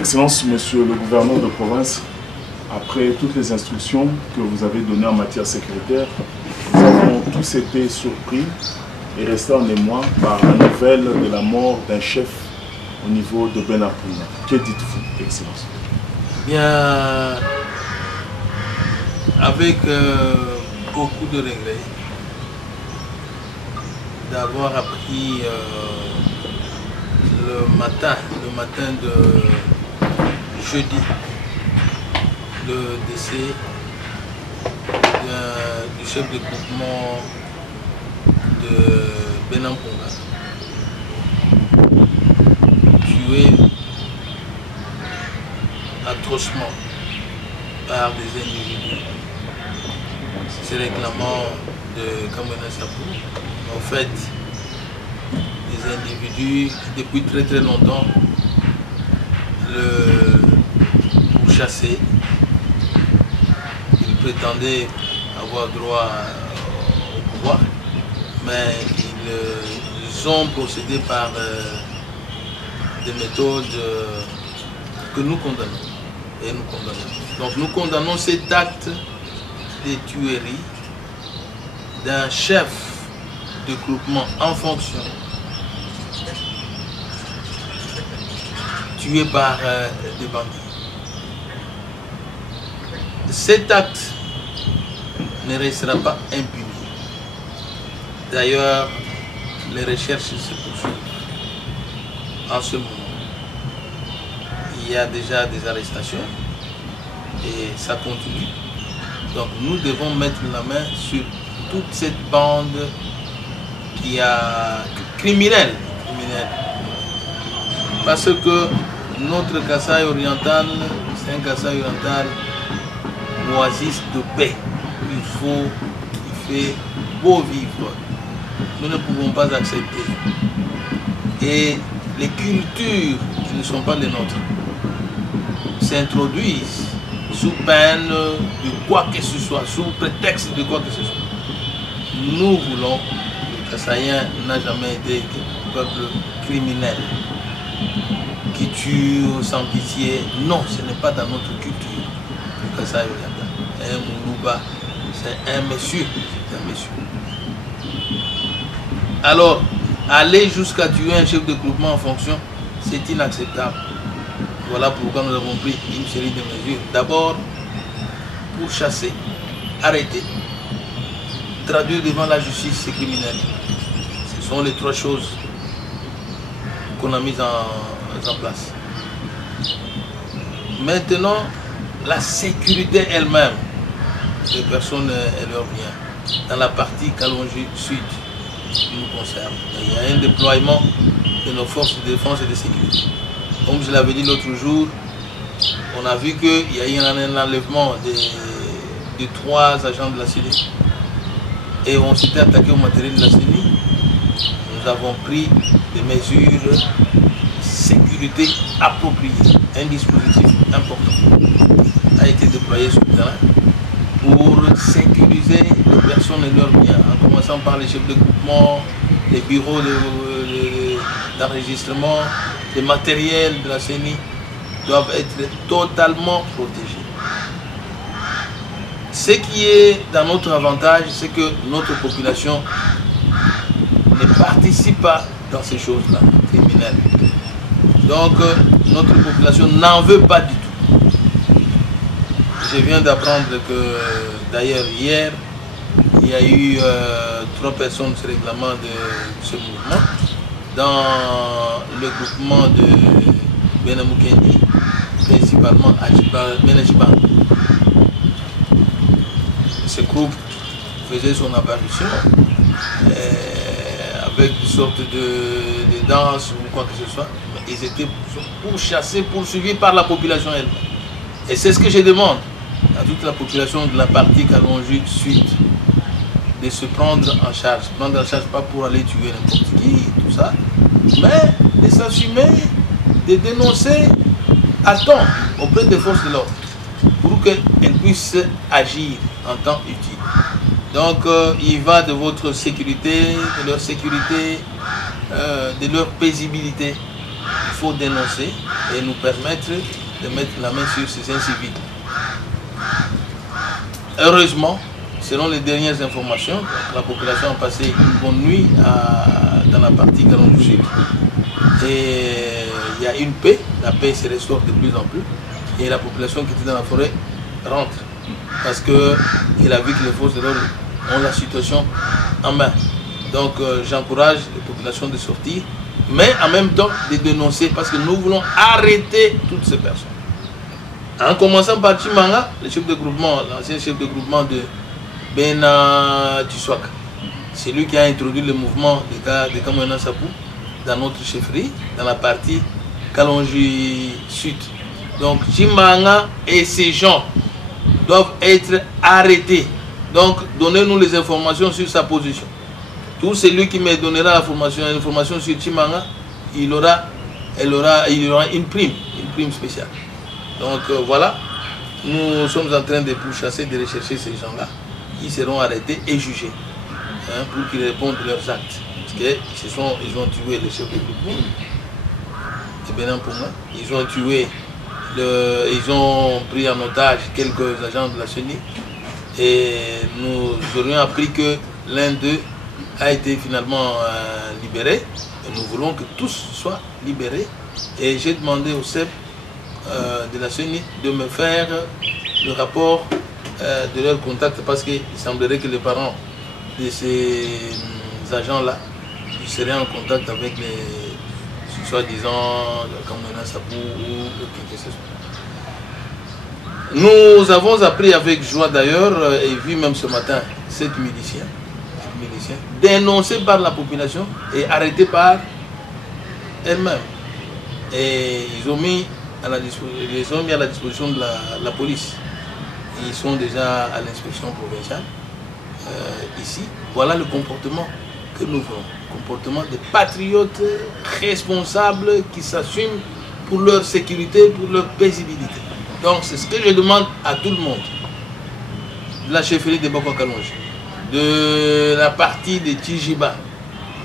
Excellence, Monsieur le gouverneur de province, après toutes les instructions que vous avez données en matière sécuritaire, nous avons tous été surpris et restés en émoi par la nouvelle de la mort d'un chef au niveau de Benapuna. Que dites-vous, Excellence? Bien, avec beaucoup de regrets d'avoir appris le matin de jeudi, le décès du chef de groupement de Benamponga, tué atrocement par des individus se réclamant de Kamena Sapou. En fait, des individus qui depuis très longtemps le pourchassaient. Ils prétendaient avoir droit au pouvoir, mais ils ont procédé par des méthodes que nous condamnons. Et nous condamnons. Donc nous condamnons cet acte de tuerie d'un chef de groupement en fonction, tué par des bandits. Cet acte ne restera pas impuni. D'ailleurs, les recherches se poursuivent en ce moment. Il y a déjà des arrestations et ça continue. Donc nous devons mettre la main sur toute cette bande qui a criminelle. Parce que notre Kasaï oriental, c'est un Kasaï oriental oasis de paix. Il fait beau vivre. Nous ne pouvons pas accepter. Et les cultures qui ne sont pas les nôtres s'introduisent sous peine de quoi que ce soit, sous prétexte de quoi que ce soit. Nous voulons, le Kassaïen n'a jamais été un peuple criminel qui tue sans pitié. Non, ce n'est pas dans notre culture. Le Kassaï oriental, un Moulouba, c'est un monsieur. Alors, aller jusqu'à tuer un chef de groupement en fonction, c'est inacceptable. Voilà pourquoi nous avons pris une série de mesures. D'abord, pour chasser, arrêter, traduire devant la justice ces criminels. Ce sont les trois choses qu'on a mises en place. Maintenant, la sécurité elle-même des personnes et leurs biens. Dans la partie Kalonji Sud, qui nous concerne, il y a un déploiement de nos forces de défense et de sécurité. Comme je l'avais dit l'autre jour, on a vu qu'il y a eu un enlèvement de 3 agents de la CENI. Et on s'était attaqué au matériel de la CENI. Nous avons pris des mesures de sécurité appropriées. Un dispositif important a été déployé sur le terrain pour sécuriser les personnes et leurs biens, en commençant par les chefs de groupement, les bureaux d'enregistrement, les matériels de la CENI doivent être totalement protégés. Ce qui est dans notre avantage, c'est que notre population ne participe pas dans ces choses-là, criminelles. Donc, notre population n'en veut pas du tout. Je viens d'apprendre que, d'ailleurs, hier, il y a eu 3 personnes se réclamant de ce mouvement dans le groupement de Benamoukendi, principalement à Benajiba. Ce groupe faisait son apparition avec une sorte de danse ou quoi que ce soit. Ils étaient pourchassés, poursuivis par la population elle-même. Et c'est ce que je demande à toute la population de la partie Kalonji Sud de se prendre en charge. Prendre en charge pas pour aller tuer n'importe qui, tout ça, mais de s'assumer, de dénoncer à temps auprès des forces de l'ordre pour qu'elles puissent agir en temps utile. Donc il va de votre sécurité, de leur sécurité, de leur paisibilité. il faut dénoncer et nous permettre de mettre la main sur ces incivils. Heureusement, selon les dernières informations, la population a passé une bonne nuit dans la partie Kalonji du Sud. Et il y a une paix, la paix se restaure de plus en plus. Et la population qui était dans la forêt rentre. Parce qu'il a vu que les forces de l'ordre ont la situation en main. Donc j'encourage les populations de sortir, mais en même temps de dénoncer, parce que nous voulons arrêter toutes ces personnes. En commençant par Chimanga, le chef de groupement, l'ancien chef de groupement de Bena Tiswak. C'est lui qui a introduit le mouvement de Kamoena Sapou dans notre chefferie, dans la partie Kalonji Sud. Donc Chimanga et ces gens doivent être arrêtés. Donc donnez-nous les informations sur sa position. Tout celui qui me donnera l'information sur Chimanga, il aura une prime spéciale. Donc voilà, nous sommes en train de pourchasser, de rechercher ces gens-là. Ils seront arrêtés et jugés pour qu'ils répondent de leurs actes. Parce qu'ils ont tué le chef de groupe, ils ont tué, ils ont pris en otage quelques agents de la CENI. Et nous aurions appris que l'un d'eux a été finalement libéré. Et nous voulons que tous soient libérés. Et j'ai demandé au CEP de la CENI de me faire le rapport de leur contact, parce qu'il semblerait que les parents de ces agents-là seraient en contact avec les soi-disant Kamoena Sapou ou quelque chose. Nous avons appris avec joie d'ailleurs, et vu même ce matin, 7 miliciens dénoncés par la population et arrêtés par elle-même. Et ils ont mis à la disposition de la police. Ils sont déjà à l'inspection provinciale ici. Voilà le comportement que nous voulons. Comportement de patriotes responsables qui s'assument pour leur sécurité, pour leur paisibilité. Donc c'est ce que je demande à tout le monde. De la chefferie de Boko Kalonji, de la partie de Tijiba,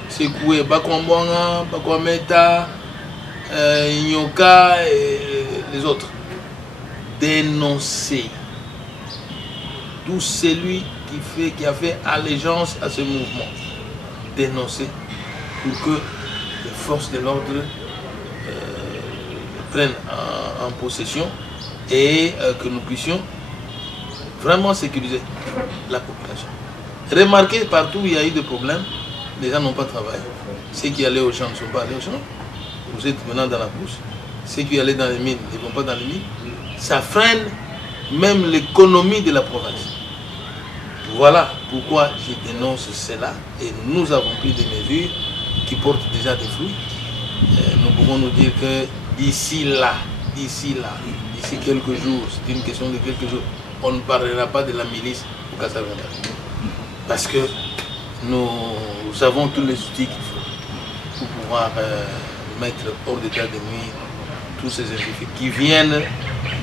Sekoué, Bakwambonga, Bakwameta, Nyoka et les autres. Dénoncer tout celui qui a fait allégeance à ce mouvement. Dénoncer pour que les forces de l'ordre prennent en possession et que nous puissions vraiment sécuriser la population. Remarquez, partout où il y a eu des problèmes, les gens n'ont pas travaillé. Ceux qui allaient aux champs ne sont pas allés aux champs. Vous êtes maintenant dans la brousse. Ceux qui allaient dans les mines ne vont pas dans les mines. Ça freine même l'économie de la province. Voilà pourquoi je dénonce cela, et nous avons pris des mesures qui portent déjà des fruits. Nous pouvons nous dire que d'ici quelques jours, c'est une question de quelques jours, on ne parlera pas de la milice au Cassavenda. Parce que nous avons tous les outils qu'il faut pour pouvoir mettre hors d'état de nuire tous ces individus qui viennent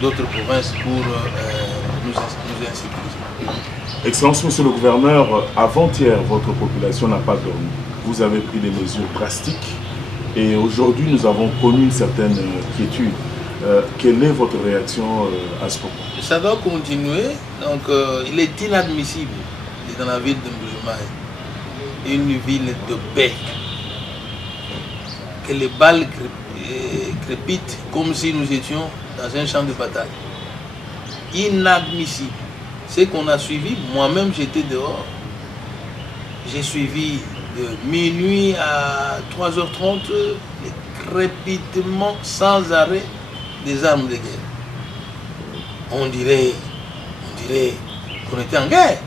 d'autres provinces pour nous insécuriser. Excellence, Monsieur le Gouverneur, avant-hier, votre population n'a pas dormi. Vous avez pris des mesures drastiques et aujourd'hui, nous avons connu une certaine quiétude. Quelle est votre réaction à ce propos? Ça doit continuer. Donc, il est inadmissible dans la ville de Mbujimaï, une ville de paix, que les balles crépitent comme si nous étions dans un champ de bataille. Inadmissible. Ce qu'on a suivi, moi-même j'étais dehors, j'ai suivi de minuit à 3h30 les crépitements sans arrêt des armes de guerre. On dirait qu'on était en guerre.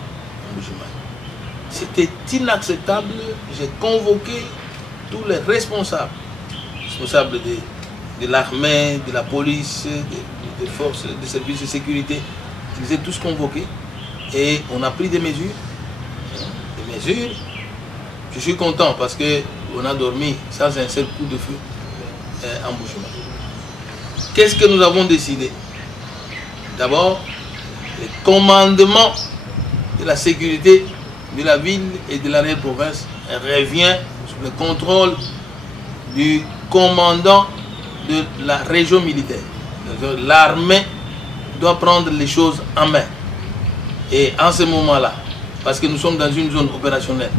C'était inacceptable. J'ai convoqué tous les responsables de l'armée, de la police, des forces, des services de sécurité. Ils étaient tous convoqués et on a pris des mesures. Je suis content parce qu'on a dormi sans un seul coup de feu en Mbujimaï. Qu'est-ce que nous avons décidé? D'abord, le commandement de la sécurité de la ville et de l'arrière-province revient sous le contrôle du commandant de la région militaire. L'armée doit prendre les choses en main. Et en ce moment-là, parce que nous sommes dans une zone opérationnelle,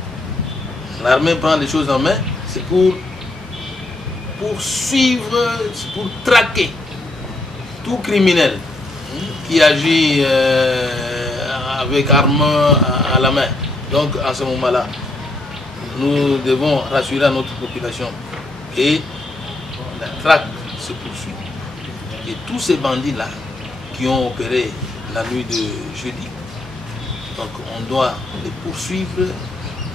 l'armée prend les choses en main, c'est pour suivre, pour traquer tout criminel qui agit avec armes à la main. Donc en ce moment-là, nous devons rassurer notre population et la traque se poursuit. Et tous ces bandits-là qui ont opéré la nuit de jeudi, donc on doit les poursuivre,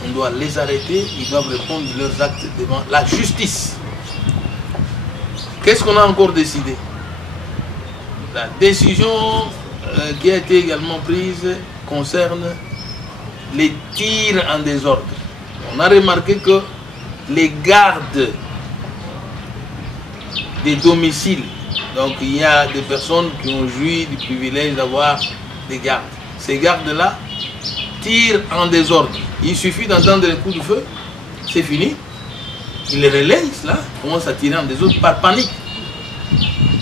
on doit les arrêter, ils doivent répondre de leurs actes devant la justice. Qu'est-ce qu'on a encore décidé? La décision qui a été également prise concerne les tirs en désordre. On a remarqué que les gardes des domiciles, donc il y a des personnes qui ont joui du privilège d'avoir des gardes. Ces gardes-là tirent en désordre. Il suffit d'entendre les coups de feu, c'est fini. Ils les relayent, là, commencent à tirer en désordre par panique.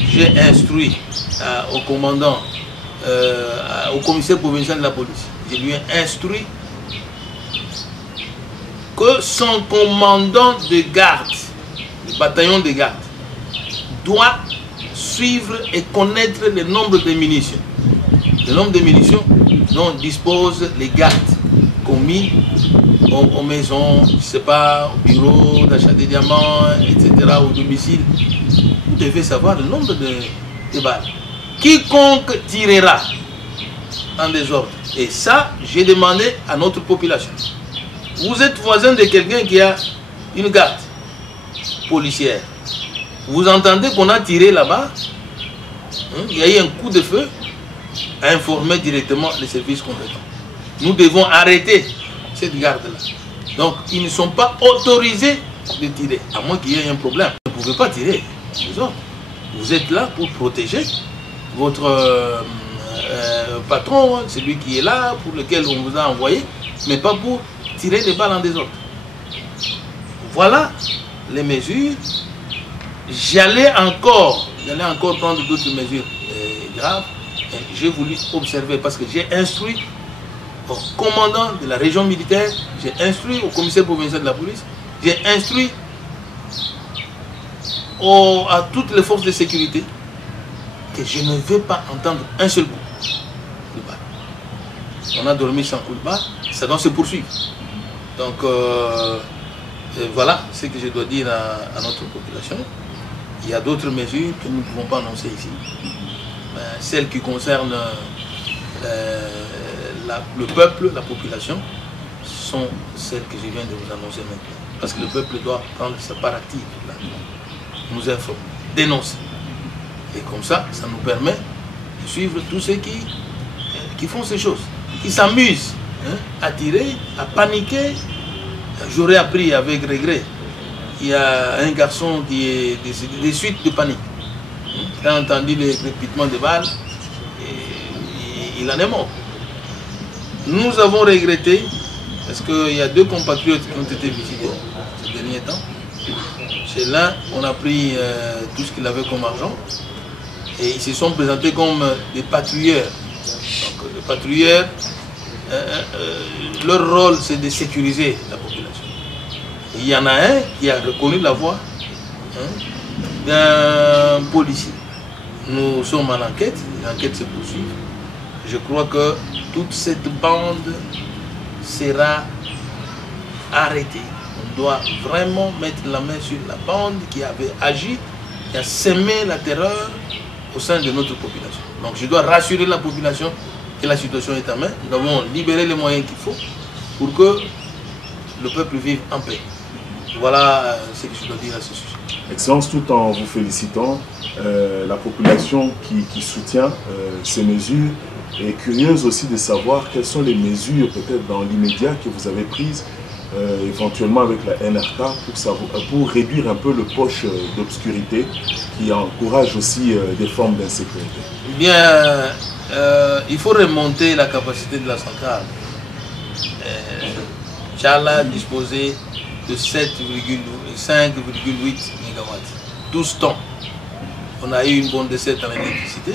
J'ai instruit au commandant, au commissaire provincial de la police, je lui ai instruit que son commandant de garde, le bataillon de garde, doit suivre et connaître le nombre de munitions. Le nombre de munitions dont disposent les gardes commis aux maisons, je ne sais pas, au bureau d'achat des diamants, etc., au domicile. Vous devez savoir le nombre de balles. Quiconque tirera en désordre. Et ça, j'ai demandé à notre population. Vous êtes voisin de quelqu'un qui a une garde policière. Vous entendez qu'on a tiré là-bas, il y a eu un coup de feu, informez directement les services compétents. Nous devons arrêter cette garde-là. Donc, ils ne sont pas autorisés de tirer, à moins qu'il y ait un problème. Vous ne pouvez pas tirer. Vous êtes là pour protéger votre patron, celui qui est là, pour lequel on vous a envoyé, mais pas pour tirer des balles en désordre. Voilà les mesures. J'allais encore prendre d'autres mesures graves. J'ai voulu observer parce que j'ai instruit au commandant de la région militaire, j'ai instruit au commissaire provincial de la police, j'ai instruit à toutes les forces de sécurité que je ne veux pas entendre un seul coup de balle. On a dormi sans coup de balle, ça doit se poursuivre. Donc voilà ce que je dois dire à notre population. Il y a d'autres mesures que nous ne pouvons pas annoncer ici. Celles qui concernent le peuple, la population, sont celles que je viens de vous annoncer maintenant. Parce que le peuple doit prendre sa part active, là, nous informer, dénoncer. Et comme ça, ça nous permet de suivre tous ceux qui font ces choses, qui s'amusent à tirer, à paniquer. J'aurais appris avec regret. Il y a un garçon qui est décédé des suites de panique. Il a entendu les crépitements de balles et il en est mort. Nous avons regretté, parce qu'il y a deux compatriotes qui ont été visités ces derniers temps. Chez l'un, on a pris tout ce qu'il avait comme argent et ils se sont présentés comme des patrouilleurs. Donc, les patrouilleurs, leur rôle c'est de sécuriser la population. Il y en a un qui a reconnu la voix d'un policier. Nous sommes en enquête, l'enquête se poursuit. Je crois que toute cette bande sera arrêtée. On doit vraiment mettre la main sur la bande qui avait agi, qui a semé la terreur au sein de notre population. Donc je dois rassurer la population que la situation est en main. Nous avons libéré les moyens qu'il faut pour que le peuple vive en paix. Voilà ce que je dois dire à ce sujet. Excellence, tout en vous félicitant, la population qui soutient ces mesures est curieuse aussi de savoir quelles sont les mesures peut-être dans l'immédiat que vous avez prises éventuellement avec la NRK pour réduire un peu le poche d'obscurité qui encourage aussi des formes d'insécurité. Bien, il faut remonter la capacité de la centrale. Tchala disposait de 7,5,8 MW, 12 tonnes. On a eu une bonne desserte en électricité,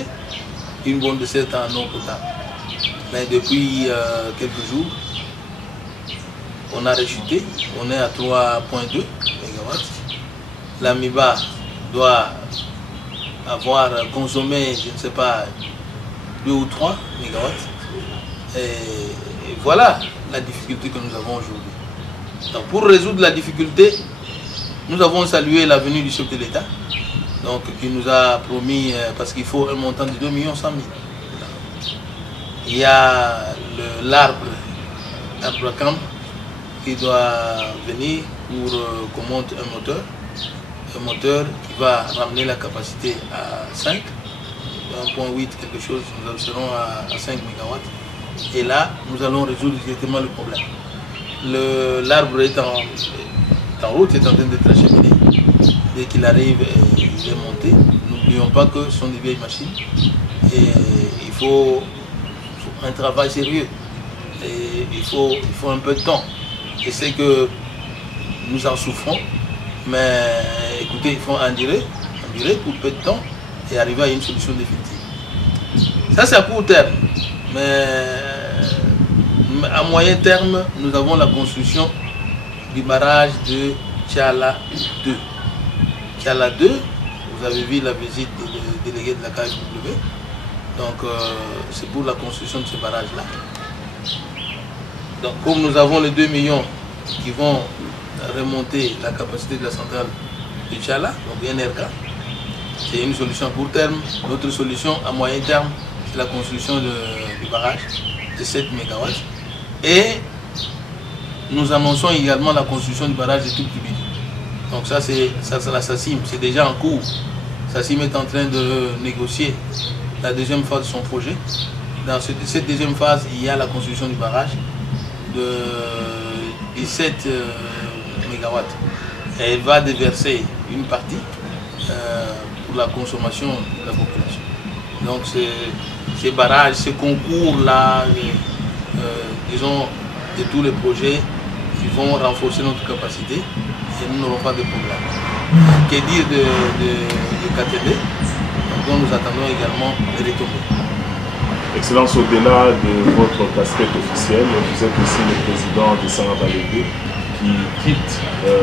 une bonne desserte en eau potable. Mais depuis quelques jours, on a rechuté, on est à 3,2 MW. L'Amiba doit avoir consommé, je ne sais pas, 2 ou 3 MW. Et voilà la difficulté que nous avons aujourd'hui. Donc pour résoudre la difficulté, nous avons salué la venue du chef de l'État, donc qui nous a promis, parce qu'il faut un montant de 2 100 000. Il y a l'arbre camp qui doit venir pour qu'on monte un moteur qui va ramener la capacité à 5, 1,8 quelque chose, nous serons à 5 MW. Et là, nous allons résoudre directement le problème. L'arbre est en route, est en train d'être acheminé. Dès qu'il arrive, il est monté. N'oublions pas que ce sont des vieilles machines. Et il faut un travail sérieux. Et il faut un peu de temps. Je sais que nous en souffrons, mais écoutez, il faut endurer pour peu de temps et arriver à une solution définitive. Ça, c'est à court terme. Mais à moyen terme, nous avons la construction du barrage de Tchala 2. Tchala 2, vous avez vu la visite des délégués de la KFW. Donc, c'est pour la construction de ce barrage-là. Donc, comme nous avons les 2 millions qui vont remonter la capacité de la centrale de Tchala, donc NRK, c'est une solution à court terme. L'autre solution à moyen terme, c'est la construction du barrage de 7 MW. Et nous annonçons également la construction du barrage de Toubibili. Donc ça, c'est la SACIM, c'est déjà en cours. SACIM est en train de négocier la deuxième phase de son projet. Dans cette deuxième phase, il y a la construction du barrage de 17 MW. Et elle va déverser une partie pour la consommation de la population. Donc ces barrages, ces concours-là, disons, de tous les projets, ils vont renforcer notre capacité et nous n'aurons pas de problème. Que dire de KTB, dont nous attendons également les retombées. Excellence, au-delà de votre casquette officielle, vous êtes aussi le président de Sarabalébé qui quitte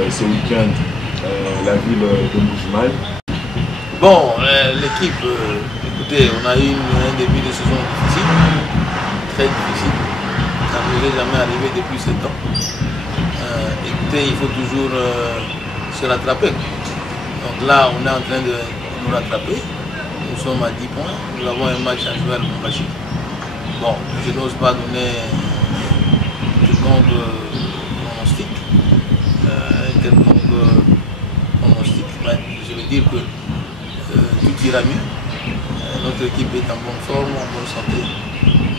ce week-end la ville de Mbuji-Mayi. Bon, l'équipe, écoutez, on a eu un début de saison difficile, très difficile. Ça ne nous est jamais arrivé depuis 7 ans. Écoutez, il faut toujours se rattraper. Donc là, on est en train de nous rattraper. Nous sommes à 10 points. Nous avons un match à jouer à Lubumbashi. Bon, je n'ose pas donner quelconque pronostic. Mais je veux dire que tout ira mieux. Notre équipe est en bonne forme, en bonne santé.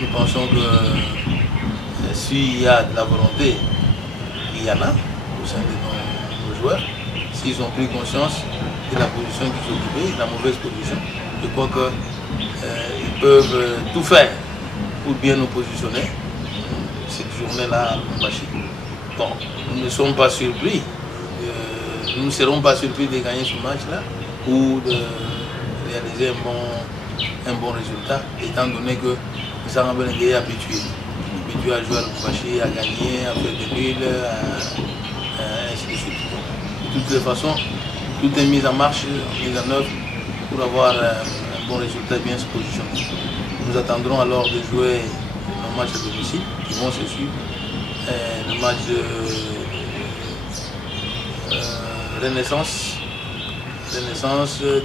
Nous pensons que s'il y a de la volonté, il y en a au sein de nos joueurs. S'ils ont pris conscience de la position qu'ils occupaient, de la mauvaise position, je crois qu'ils peuvent tout faire pour bien nous positionner cette journée-là à Lubumbashi. Bon, nous ne sommes pas surpris, nous ne serons pas surpris de gagner ce match-là ou de réaliser un bon résultat, étant donné que nous avons été habitués à jouer à Lubumbashi, à gagner, à faire des nuls, ainsi de suite. De toutes les façons, tout est mis en marche, mis en œuvre pour avoir un bon résultat et bien se positionner. Nous attendrons alors de jouer un match à domicile qui vont se suivre. Le match de Renaissance,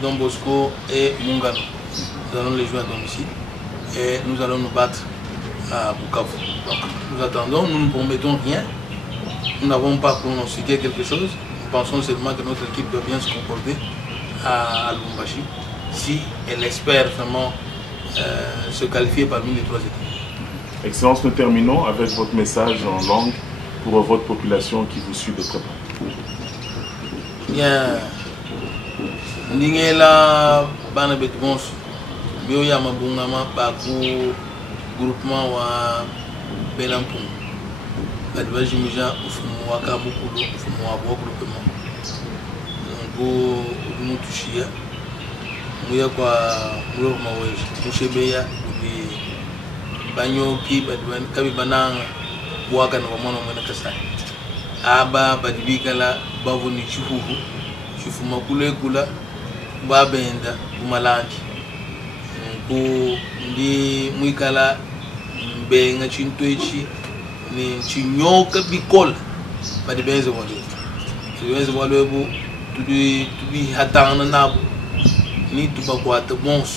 Don Bosco et Mungano. Nous allons les jouer à domicile et nous allons nous battre à Bukavu. Donc nous attendons, nous ne promettons rien. Nous n'avons pas pronostiqué quelque chose. Nous pensons seulement que notre équipe doit bien se comporter à Lubumbashi si elle espère vraiment se qualifier parmi les 3 équipes. Excellence, nous terminons avec votre message en langue pour votre population qui vous suit de très près. Bien, Ningela Bana Betbons, Bioyama Bungama, Baku, groupement wa Belampung, Advajimija, Ufumuaka Bukulu, Ufumuabo groupement. Donc, nous touchons, muya kwa mulo maweji mushebeya bi banyo ki badwan kabi bananga buaka na mamono mwena kasai aba badibikala bavu ni chufu makule kula babenda bumalandi ku ndi muikala mbenga chintoichi ni chinyoka bikol badibenze wale tubenze wale bu tubi hatana nabo ni tubakwata bons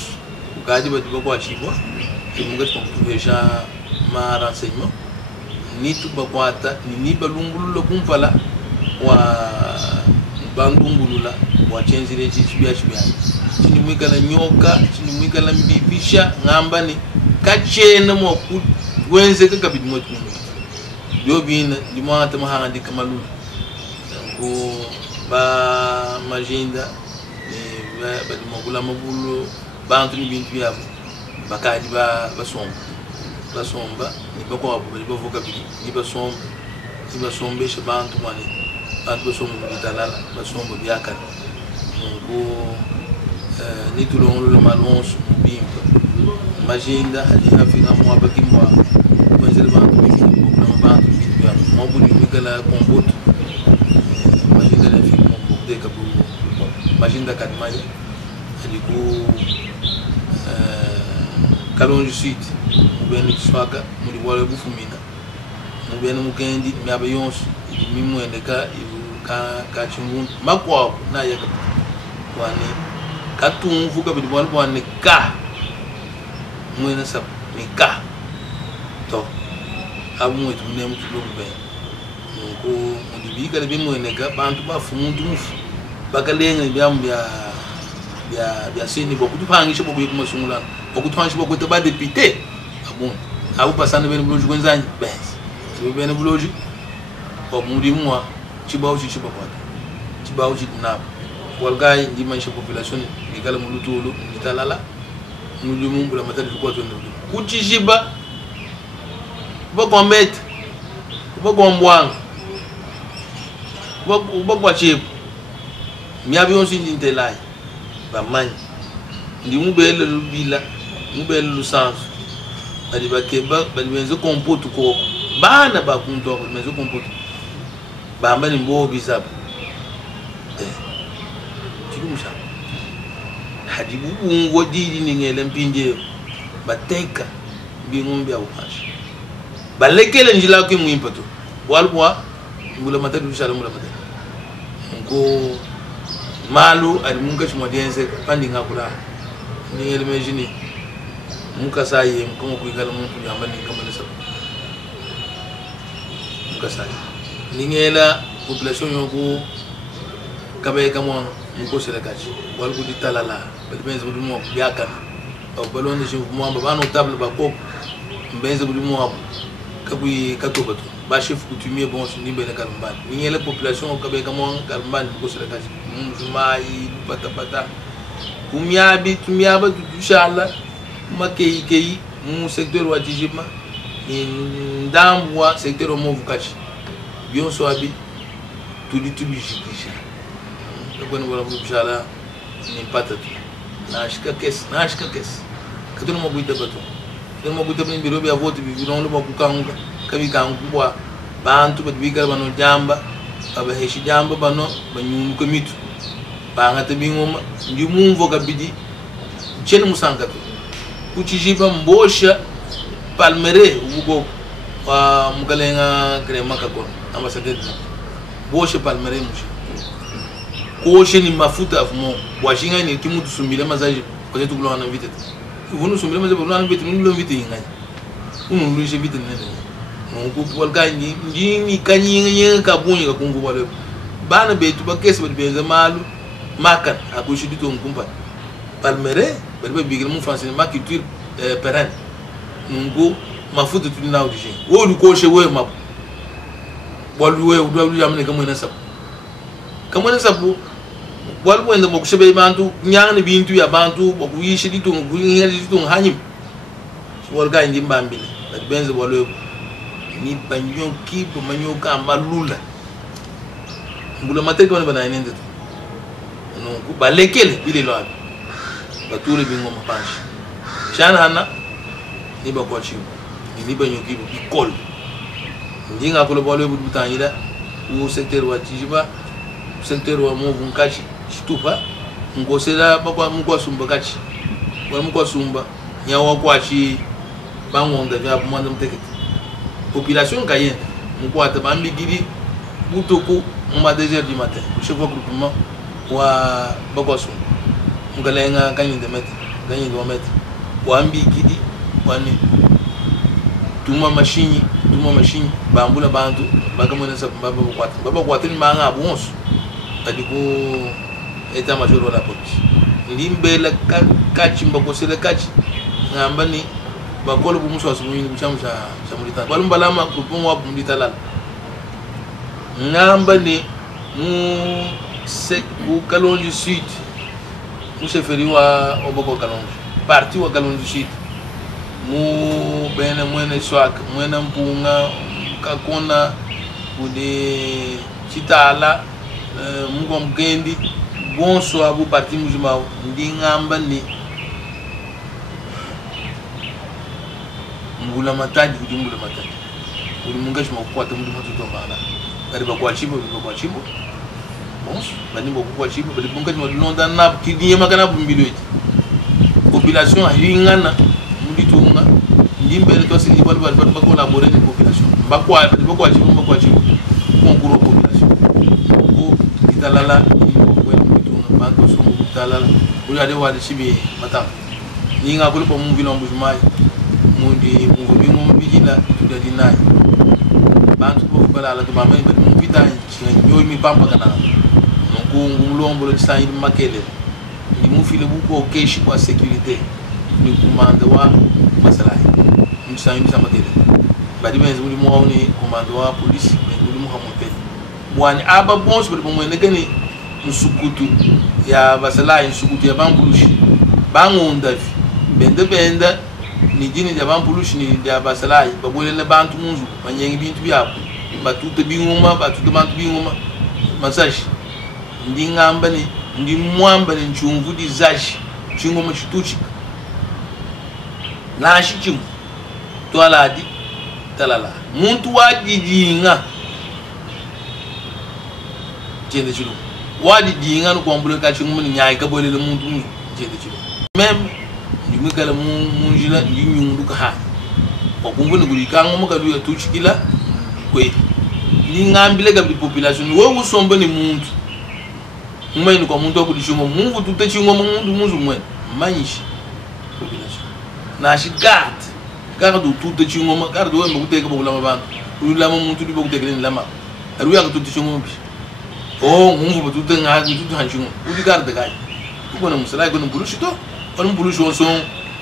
ukadi badibakwa chibwa kimunga tukuveja ma renseignement ni tubakwata ni balungulula kumfala wa bangungulula wa chenzire chibia chini mwikala nyoka chini mwikala mbibisha ngamba ni kachena mo wenze kakabidi mo tumu dobina dimata mahandi kamalu ko ba majinda ba dimogula mabulu bantu ni bintu yabo bakadi ba somba ni bako abo ni bavuka bidi ni basombe shabantu mani bantu basomba bitalala basomba byaka ko ni tulongolo malonso bimpa majinda ali afika mo abakimwa kwenze bantu bidi na bantu bidi ya mo budi mikala komboto majinda ali afika mo de kabu majinda kadmani ali ko Kalonji Sud mubeni swaka muri wale bufumina mubeni mukendi myaba yonso mimwendeka ka chungu makwa na yaka wani katumvu kabidi bwana ka mwena sap ni ka to abu mwetu mnemu tulumbe ko mudibika le mweneka bantu bafumuntu mufu bakalenga byambya bya sini bokutupangisha bokuyikuma sungulana okutwanisha bokwete ba député abon abu pasana bene buloji kwenzanyi bes bene buloji omuri mwa chibao chibakwata chibao chitnabo walgai ndi maisha population ikala mulutulu nditalala mulimu bula matali kwa tonde kuchijiba bokwambet bokwambwanga bokwachibu miabi onsi ndintelai bamanyi ndi mubele lubila mubele lusansu bali bakeba bali benzo kompoto ko bana bakunto ko benzo kompoto bamba ni mbo bisaba chilumusha hadibu ungo didi ni ngele mpinje bateka bingombe awashi balekele njila ko muimpato walwa ngula matadu bisala mula matadu ngo malu ali munga chimodiense pandi ngakula ni imagine muka saye mkomo kuigala muntu nyambani kama nisa muka saye ningela population yoko kabe kama muko selekachi wal ku ditalala benze bu mo byaka o balonde ci mo bano table ba ko benze bu mo kabui katobatu ba chef coutumier bon ni bene kalmbani ningela population kabe kama kalmbani muko selekachi mumai patapata tumiaba inshallah makei mu secteur wa dijima ndambwa secteur mo vukachi bion so abi tuditubishikisha kwani wala inshallah ni patatu nashika kes katuna mo buita bato tuna mo buita bin birobi avote bi biron lo kukanga kabi kangwa bantu badbiga bano jamba aba heshi jamba bano banyunu komitu bangata bingoma ndi mumvo kabidi chene musangato kuchijiba mbosha palmere ugo wa mukalenga krema kako ambassadeur bosha palmere musha koshe ni mafuta afumo washinga ni kimutu sumbile mazaji kwa zetu kulona vite uvunu sumbile mazaji kulona vite nulo vite ingani unuluje vite nene nguku walkani ndini kanyinga kabunyi kakungu wale bana betu bakese benza malu makan akushi dito ngumpa palmere berbe bigil mu français ma culture pérenne ngu mafuta tunina udije wo du ko she we map walu we udu yamne kamwe sabu walu wenda mo kushebe bantu nyanga bintu ya bantu bokuyishi dito nguyinga dito hanyim walga ndi mbambile but benze walu ni banyo kipo manyo kamba lula mbula mateka bana inende no balekele bile lo batule bingo mapanshi shana ana ni ba kwa chimu ni ba nyoki bi kol ndinga ko bolo bu butanyida u secteur wa tijiba secteur wa mo vunkachi chitupa ngosela bakwa mukwa sumba kachi wa mukwa sumba nyawa kwa chi bangonda vya mwanda mteketi population kayenne mukwa tabambi gidi butuku ma 2h du matin chef groupement wa bakwa sumba mugalenga kanyi de met wa mbi gidi wani tuma machine bambula bantu bakamona sa baba kwatu ni manga abonso tadiku eta major wala police ndimbela kachi mbakosele kachi ngamba ni bakolo bumuso asumuni buchamusha chamulita balumbalama kupumwa bumulita lala ngamba ni mu se ku Kalonji Sud mu cheferi wa oboko Kalonji parti wa Kalonji Sud mu bene mwene swak mwene mpunga kakona kude chitala mungo mgendi bonso abu parti mujima ndingamba ni mbula mataji kujumbula mataji uri mungashi makwata mundu matuto bana bari bakwa chimbo bonso bani bakwa chimbo bari mungashi madunonda na kidiye makana bumbiloti population aringana tunga ndimbele to sili bali ba collaborer ni population bakwa chimbo konkuro population ko italala ni ko tunga banko so italala uri ade wadi chibi matam ni nga ko mu vilo mbujumai mundi mu bingo mbijina tuda dinai bantu ko bala to mamai ba mu vita nyo mi pampa kana nko ngulombo sa ni makele ni mu file buko keshi kwa sécurité ni commande wa masalai msanyi sama tele badi benzi muri mo ni commande wa police muri mo hamote bwani aba bonso badi mo negani musukutu ya masalai musukutu ya bampulushi bangonda benda ni jini ya bampulushi ni ya masalai babolele bantu munzu banyengi bintu byabo batute bingoma batute bantu bingoma masashi ndingamba ni ndi mwamba ni nchungu di zashi chingoma chituchi nashi chimu to aladi talala muntu wajijinga jende chilu wajijinga no kwambule ka chimu ni nyai ka bolele muntu jende chilu mem ndimikala munjila ndinyundu ka ha okungu nguli kango makalu ya tuchikila kwe ni ngambile ka population wo usomba ni muntu mweni kwa muntu akudishuma mungu tutechingo muntu muzu mweni manyishi population nashi garde tout chingoma garde wemba kuteka bokula bantu ulama muntu libo kutekela lama aruya kututi chingoma oh mungu batute ngazi tutu hanchingo uli garde kai ukona musala ko nbulushi to on mbulushi onso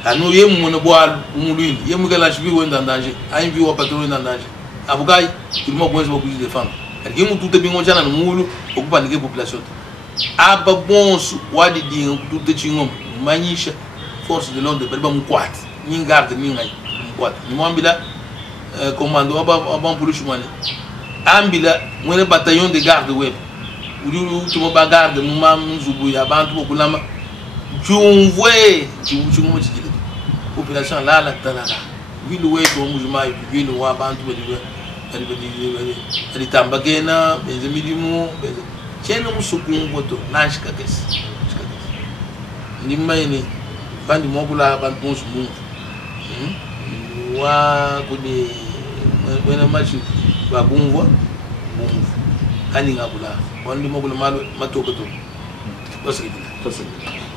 anu yemu na bwal umulwini yemu gala shibi wenda ndanje ayimbi wa patron ndanje abukai tulimo kwenza bokuji defend yemu tute bingo jana no mulu okupandike population aba bonso wadi dingo kutute chingoma manyisha force de l'ordre berba mkwati ni garde ni ngai mkwati ni mwambila commando aba police mwane ambila mwene bataillon de garde web uri tumo ba garde muma mzubu ya bantu bokulama jumvwe jumchumo chikile population la talala wilu weto mujuma wilu wa bantu bali tambagena benze milimu benze chene musukungo to nashika kesi ni maini bandi mobula bantu bonsu mungu wa kudi wena machi bagungwa mungu ani ngabula wandi mobula malo matokoto tosikidina